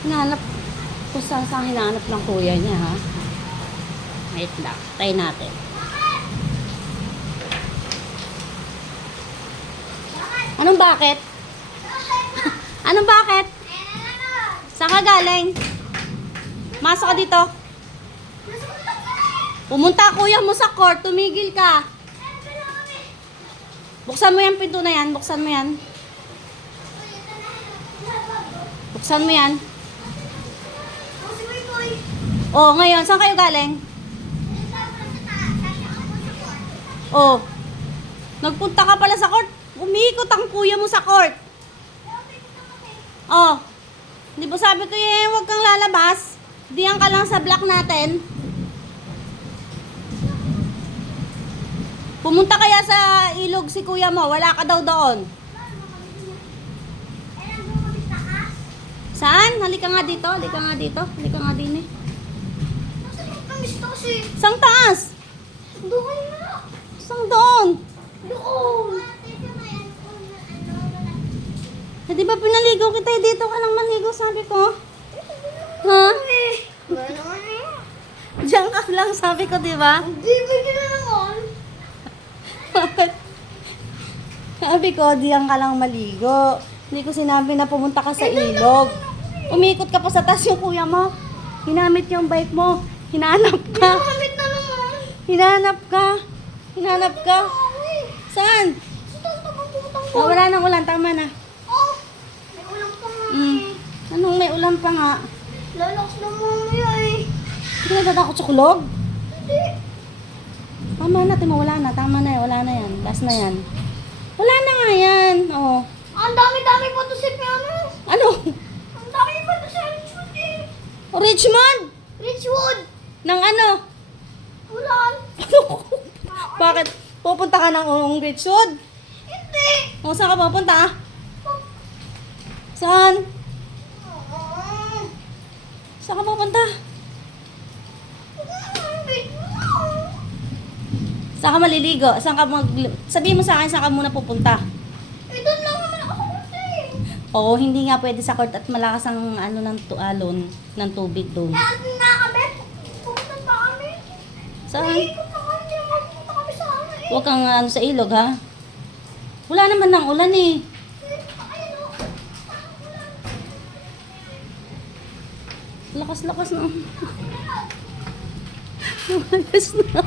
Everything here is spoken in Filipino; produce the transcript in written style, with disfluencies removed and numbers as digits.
Hinahanap kung saan hinahanap ng kuya niya, ha? Wait lang. Try natin. Anong bakit? Anong bakit? Saan ka galing? Masok ka dito. Pumunta kuya mo sa court. Tumigil ka. Buksan mo yan pinto na yan. Buksan mo yan. Buksan mo yan. Oh, ngayon. Saan kayo galing? Oh. Nagpunta ka pala sa court. Umiikot ang kuya mo sa court. Oh. Di ba sabi ko huwag kang lalabas? Diyan ka lang sa block natin. Pumunta kaya sa ilog si kuya mo. Wala ka daw doon. Saan? Halika nga dito. Halika nga dito. Halika nga din eh. Sang taas? Doon na. Sang doon? Doon. Eh, di ba pinaligo kita dito ka lang maligo sabi ko? Ha? Wala naman eh. Diyan ka lang sabi ko, di ba? Hindi ba na naman? Bakit? Sabi ko, diyan ka lang maligo. Hindi ko sinabi na pumunta ka sa ilog. Umikot ka pa sa taas yung kuya mo. Hinamit yung bike mo. Hinanap ka. Makamit na naman. Hinanap ka. Hinanap ka. Saan? Oh, wala nang ulan. Tama na. Oh, may ulam pa nga Mm. eh. Anong may ulan pa nga? Lalakas na mamaya eh. Hindi ka natakot sa kulog? Hindi. Tama na, Timo. Wala na. Tama na. Wala na yan. Last na yan. Wala na nga yan. Oh. Ang dami-dami pa to si Piano. Ano? Ang dami pa to si Richwood eh. Richmond? Richwood. Nang ano? Ulan. Bakit? Pupunta ka ng Richwood? Hindi. O, saan ka pupunta? Saan? Saan ka pupunta? Saan ka maliligo? Saan ka sabihin mo sa akin saan ka muna pupunta? Eh, doon lang naman ako eh. Oo, hindi nga pwede sa court at malakas ang ano ng alon ng tubig doon. Ano na kami? Pupunta pa kami. Saan? Ikot na kami. Pupunta kami sa ano eh. Huwag kang ano sa ilog, ha? Wala naman ng ulan eh. Ayun o. Lakas-lakas na. Lakas na.